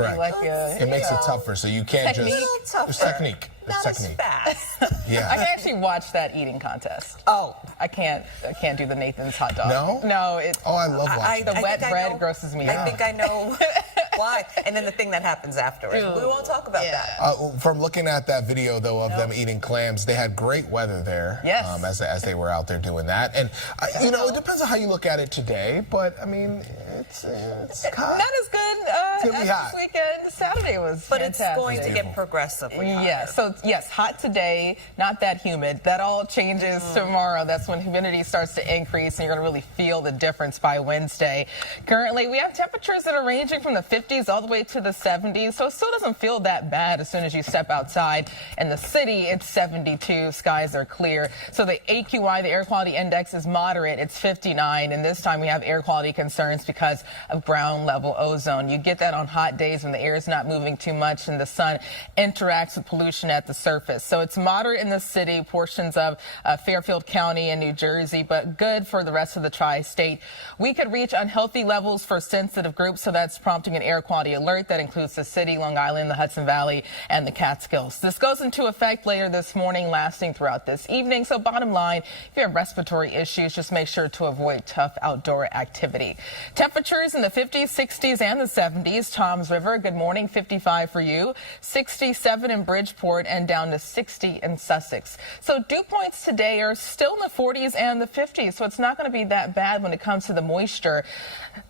Correct. like it makes it tougher, so you can't technique. There's technique. Not as fast. Yeah. I can actually watch that eating contest. Oh. I can't do the Nathan's hot dog. No? No. Oh, I love watching The wet bread grosses me out. I think I know why. And then the thing that happens afterwards. We won't talk about that. From looking at that video, though, of them eating clams, they had great weather there. Yes. As they were out there doing that. And, you know, it depends on how you look at it today, but, I mean, it's hot. Not as good It's gonna be hot. this weekend. Saturday was But fantastic. it's going to get progressively hotter. Yes, so yes, hot today, not that humid. That all changes tomorrow. That's when humidity starts to increase and you're going to really feel the difference by Wednesday. Currently, we have temperatures that are ranging from the 50s all the way to the 70s, so it still doesn't feel that bad as soon as you step outside. In the city, it's 72, skies are clear. So the AQI, the air quality index, is moderate. It's 59, and this time we have air quality concerns because of ground level ozone. You get that on hot days when the air is not moving too much and the sun interacts with pollution at the surface. So it's moderate in the city, portions of Fairfield County and New Jersey, but good for the rest of the tri-state. We could reach unhealthy levels for sensitive groups, so that's prompting an air quality alert that includes the city, Long Island, the Hudson Valley, and the Catskills. This goes into effect later this morning, lasting throughout this evening. So bottom line, if you have respiratory issues, just make sure to avoid tough outdoor activity. Temperatures in the 50s, 60s, and the 70s. Toms River, good morning, 55 for you, 67 in Bridgeport, and down to 60 in Sussex. So dew points today are still in the 40s and the 50s, so it's not going to be that bad when it comes to the moisture.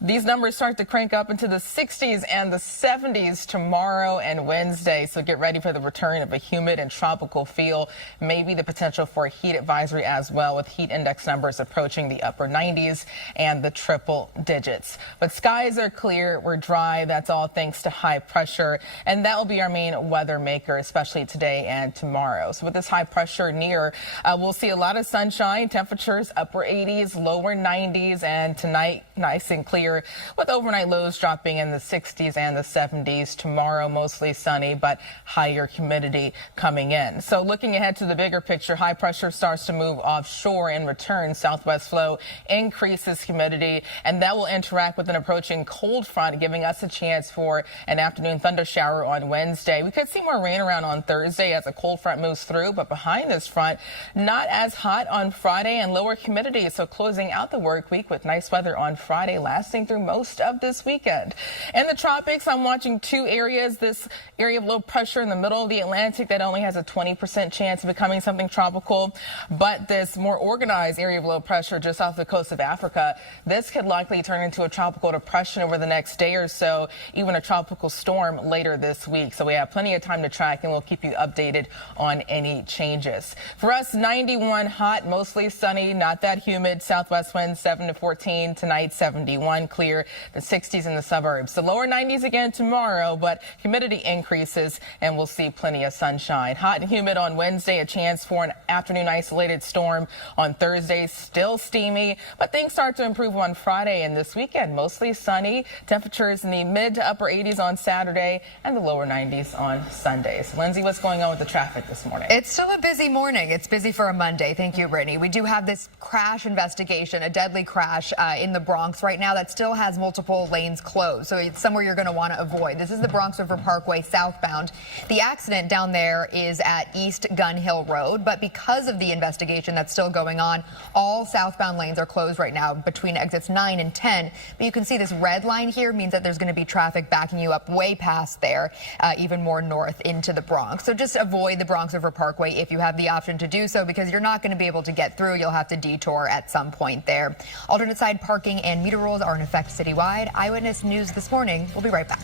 These numbers start to crank up into the 60s and the 70s tomorrow and Wednesday, so get ready for the return of a humid and tropical feel, maybe the potential for a heat advisory as well, with heat index numbers approaching the upper 90s and the triple digits. But skies are clear, we're dry, that's all thanks to high pressure, and that will be our main weather maker, especially today and tomorrow. So with this high pressure near, we'll see a lot of sunshine, temperatures upper 80s, lower 90s, and tonight nice and clear with overnight lows dropping in the 60s and the 70s. Tomorrow mostly sunny, but higher humidity coming in. So looking ahead to the bigger picture, high pressure starts to move offshore and return. Southwest flow increases humidity, and that will interact with an approaching cold front, giving us a chance for an afternoon thunder shower on Wednesday. We could see more rain around on Thursday as a cold front moves through, but behind this front, not as hot on Friday and lower humidity. So closing out the work week with nice weather on Friday, lasting through most of this weekend. In the tropics, I'm watching two areas. This area of low pressure in the middle of the Atlantic that only has a 20% chance of becoming something tropical, but this more organized area of low pressure just off the coast of Africa, this could likely turn into a tropical depression over the next day or so, even a tropical storm later this week. So we have plenty of time to track, and we'll keep you updated on any changes. For us, 91 hot, mostly sunny, not that humid. Southwest winds 7 to 14 tonight, 71 clear, the 60s in the suburbs. The lower 90s again tomorrow, but humidity increases and we'll see plenty of sunshine. Hot and humid on Wednesday, a chance for an afternoon isolated storm on Thursday. Still steamy, but things start to improve on Friday, and this weekend mostly sunny. Temperatures in the mid to upper 80s on Saturday and the lower 90s on Sundays. Lindsay, what's going on with the traffic this morning? It's still a busy morning. It's busy for a Monday. Thank you, Brittany. We do have this crash investigation, a deadly crash in the Bronx right now that still has multiple lanes closed. So it's somewhere you're going to want to avoid. This is the Bronx River Parkway southbound. The accident down there is at East Gun Hill Road, but because of the investigation that's still going on, all southbound lanes are closed right now between exits 9 and 10. But you can see this red line here means that there's going to be traffic backing you up way past there, even more north into the Bronx. So just avoid the Bronx River Parkway if you have the option to do so, because you're not going to be able to get through. You'll have to detour at some point there. Alternate side parking and meter rules are in effect citywide. Eyewitness News this morning. We'll be right back.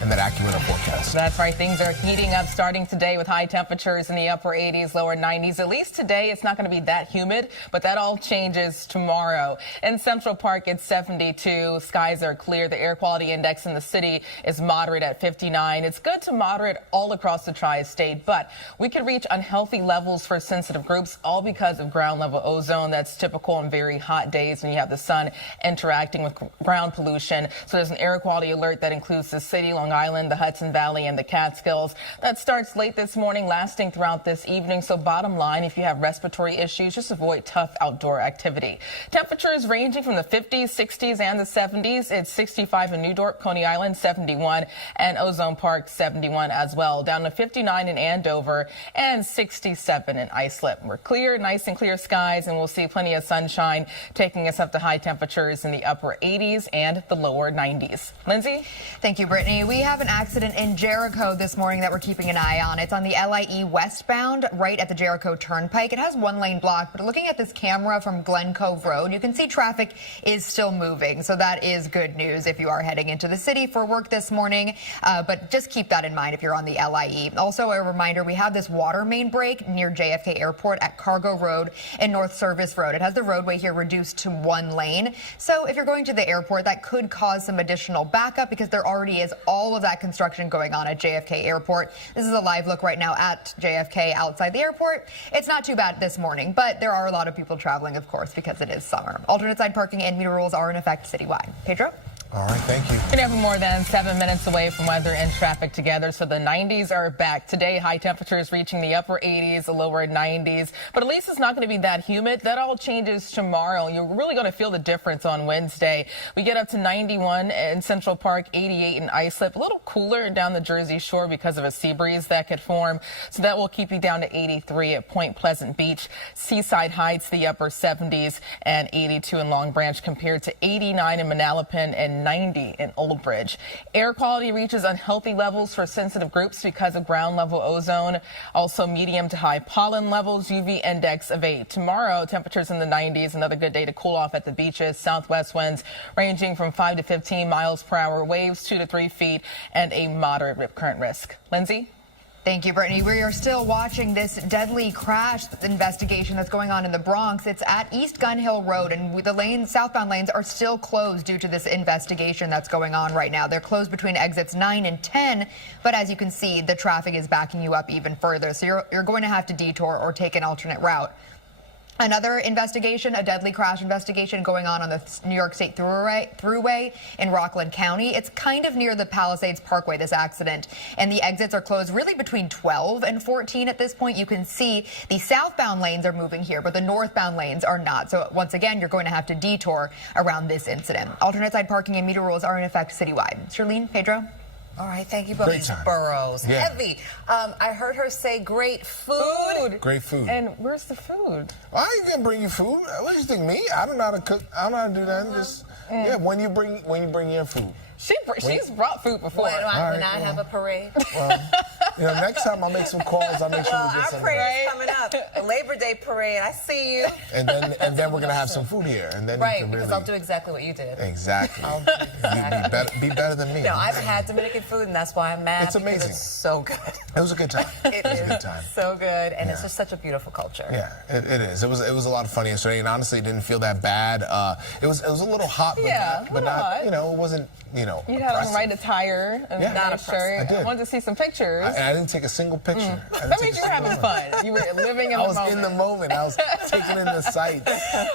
And that accurate forecast. That's right. Things are heating up starting today with high temperatures in the upper 80s, lower 90s. At least today, it's not going to be that humid, but that all changes tomorrow. In Central Park, it's 72. Skies are clear. The air quality index in the city is moderate at 59. It's good to moderate all across the tri-state, but we could reach unhealthy levels for sensitive groups, all because of ground level ozone. That's typical on very hot days when you have the sun interacting with ground pollution. So there's an air quality alert that includes the city, Long Island, the Hudson Valley, and the Catskills. That starts late this morning, lasting throughout this evening. So bottom line, if you have respiratory issues, just avoid tough outdoor activity. Temperatures ranging from the 50s, 60s, and the 70s. It's 65 in New Dorp, Coney Island, 71, and Ozone Park, 71 as well. Down to 59 in Andover and 67 in Islip. We're clear, nice and clear skies, and we'll see plenty of sunshine taking us up to high temperatures in the upper 80s and the lower 90s. Lindsay? Thank you, Brittany. We have an accident in Jericho this morning that we're keeping an eye on. It's on the LIE westbound, right at the Jericho Turnpike. It has one lane blocked, but looking at this camera from Glen Cove Road, you can see traffic is still moving. So that is good news if you are heading into the city for work this morning. But just keep that in mind if you're on the LIE. Also, a reminder, we have this water main break near JFK Airport at Cargo Road and North Service Road. It has the roadway here reduced to one lane. So if you're going to the airport, that could cause some additional backup because there already is all of that construction going on at JFK Airport. This is a live look right now at JFK outside the airport. It's not too bad this morning, but there are a lot of people traveling, of course, because it is summer. Alternate side parking and meter rules are in effect citywide. Pedro? All right, thank you. We have more than 7 minutes away from weather and traffic together, so the 90s are back. Today, high temperatures reaching the upper 80s, the lower 90s, but at least it's not going to be that humid. That all changes tomorrow. You're really going to feel the difference on Wednesday. We get up to 91 in Central Park, 88 in Islip, a little cooler down the Jersey Shore because of a sea breeze that could form, so that will keep you down to 83 at Point Pleasant Beach. Seaside Heights, the upper 70s, and 82 in Long Branch compared to 89 in Manalapan and 90 in Old Bridge. Air quality reaches unhealthy levels for sensitive groups because of ground level ozone. Also medium to high pollen levels, UV index of 8. Tomorrow, temperatures in the 90s. Another good day to cool off at the beaches. Southwest winds ranging from 5 to 15 miles per hour, waves 2 to 3 feet, and a moderate rip current risk. Lindsay? Thank you, Brittany. We are still watching this deadly crash investigation that's going on in the Bronx. It's at East Gun Hill Road, and the southbound lanes are still closed due to this investigation that's going on right now. They're closed between exits 9 and 10, but as you can see, the traffic is backing you up even further. So you're going to have to detour or take an alternate route. Another investigation, a deadly crash investigation going on the New York State Thruway in Rockland County. It's kind of near the Palisades Parkway, this accident, and the exits are closed really between 12 and 14 at this point. You can see the southbound lanes are moving here, but the northbound lanes are not. So once again, you're going to have to detour around this incident. Alternate side parking and meter rules are in effect citywide. Charlene, Pedro? All right, thank you both. Great time. Boroughs. Yeah. Heavy. I heard her say great food. Great food. And where's the food? I ain't gonna bring you food. What do you think, me? I don't know how to cook. I don't know how to do that. Just when you bring your food. She's brought food before. When I have a parade. Well, next time I'll make some calls. I'll make sure we get Our some. parade is coming up. The Labor Day parade. I see you. And then we're gonna have some food here, and then Right, you can because really. I'll do exactly what you did. Exactly. I'll do exactly. Be better than me. No, I haven't had Dominican food, and that's why I'm mad. It's amazing. It's so good. It was a good time. It was is a good time. so good, and it's Yeah. just such a beautiful culture. Yeah, it is. It was a lot of fun yesterday, and honestly, it didn't feel that bad. It was a little hot, but Yeah, not, a little hot. it wasn't, You had on oppressive. the right attire and Yeah. not a Not shirt. I did. I wanted to see some pictures. And I didn't take a single picture. I didn't That take means a you were single having one. fun. You were living in I the was moment. in the moment. I was taking in the sights.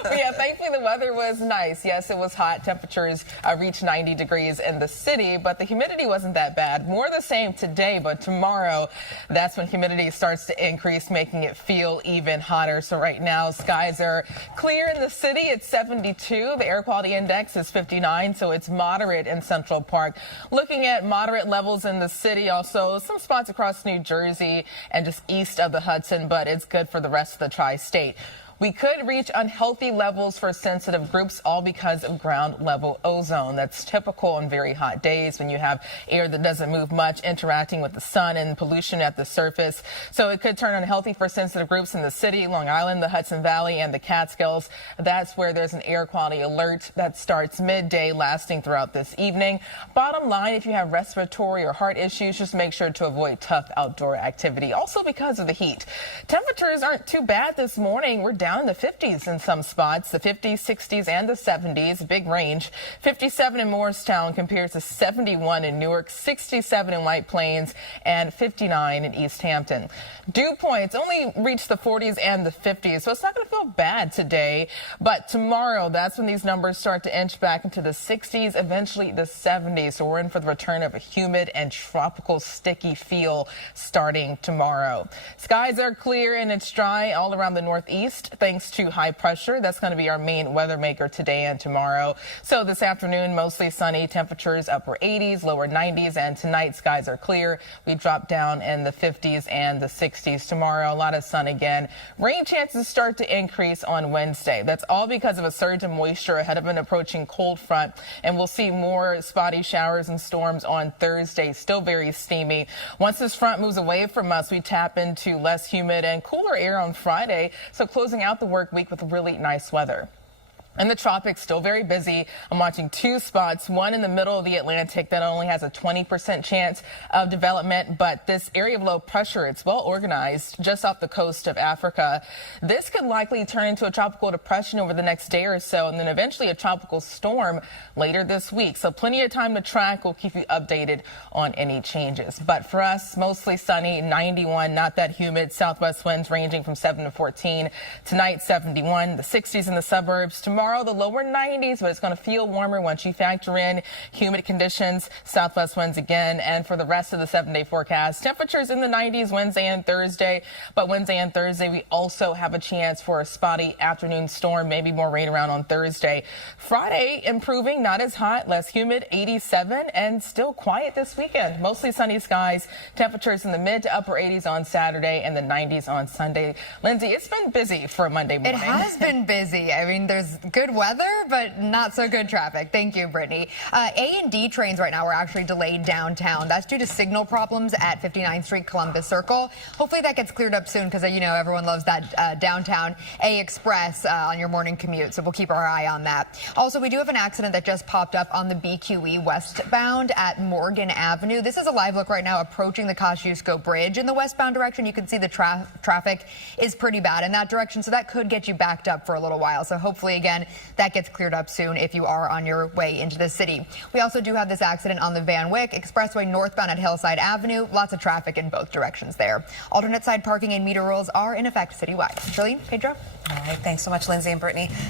But yeah, thankfully the weather was nice. Yes, it was hot. Temperatures reached 90 degrees in the city, but the humidity wasn't that bad. More the same today, but tomorrow, that's when humidity starts to increase, making it feel even hotter. So right now, skies are clear in the city. It's 72. The air quality index is 59, so it's moderate in Central Park. Looking at moderate levels in the city, also some spots across New Jersey and just east of the Hudson, but it's good for the rest of the tri-state. We could reach unhealthy levels for sensitive groups, all because of ground level ozone. That's typical on very hot days when you have air that doesn't move much interacting with the sun and pollution at the surface. So it could turn unhealthy for sensitive groups in the city, Long Island, the Hudson Valley, and the Catskills. That's where there's an air quality alert that starts midday, lasting throughout this evening. Bottom line, if you have respiratory or heart issues, just make sure to avoid tough outdoor activity. Also because of the heat. Temperatures aren't too bad this morning. We're down down in the 50s in some spots, the 50s, 60s, and the 70s, big range. 57 in Morristown compares to 71 in Newark, 67 in White Plains, and 59 in East Hampton. Dew points only reach the 40s and the 50s, so it's not going to feel bad today. But tomorrow, that's when these numbers start to inch back into the 60s, eventually the 70s. So we're in for the return of a humid and tropical sticky feel starting tomorrow. Skies are clear and it's dry all around the northeast thanks to high pressure. That's going to be our main weather maker today and tomorrow. So this afternoon, mostly sunny, temperatures upper 80s, lower 90s, and tonight skies are clear. We drop down in the 50s and the 60s tomorrow. A lot of sun again. Rain chances start to increase on Wednesday. That's all because of a surge in moisture ahead of an approaching cold front, and we'll see more spotty showers and storms on Thursday. Still very steamy. Once this front moves away from us, we tap into less humid and cooler air on Friday, so closing out the work week with really nice weather. In the tropics, still very busy. I'm watching two spots, one in the middle of the Atlantic that only has a 20% chance of development, but this area of low pressure, it's well organized just off the coast of Africa. This could likely turn into a tropical depression over the next day or so, and then eventually a tropical storm later this week. So plenty of time to track. We'll keep you updated on any changes. But for us, mostly sunny, 91, not that humid. Southwest winds ranging from 7 to 14. Tonight, 71, the 60s in the suburbs. Tomorrow, the lower 90s, but it's going to feel warmer once you factor in humid conditions, southwest winds again. And for the rest of the 7-day forecast, temperatures in the 90s Wednesday and Thursday. But Wednesday and Thursday, we also have a chance for a spotty afternoon storm, maybe more rain around on Thursday. Friday, improving, not as hot, less humid, 87, and still quiet this weekend. Mostly sunny skies, temperatures in the mid to upper 80s on Saturday and the 90s on Sunday. Lindsay, it's been busy for a Monday morning. It has been busy. I mean, there's good weather, but not so good traffic. Thank you, Brittany. A and D trains right now are actually delayed downtown. That's due to signal problems at 59th Street Columbus Circle. Hopefully that gets cleared up soon because, you know, everyone loves that downtown A Express on your morning commute. So we'll keep our eye on that. Also, we do have an accident that just popped up on the BQE westbound at Morgan Avenue. This is a live look right now approaching the Kosciuszko Bridge in the westbound direction. You can see the traffic is pretty bad in that direction, so that could get you backed up for a little while. So hopefully, again, that gets cleared up soon if you are on your way into the city. We also do have this accident on the Van Wyck Expressway northbound at Hillside Avenue. Lots of traffic in both directions there. Alternate side parking and meter rules are in effect citywide. Charlene, Pedro. All right. Thanks so much, Lindsay and Brittany.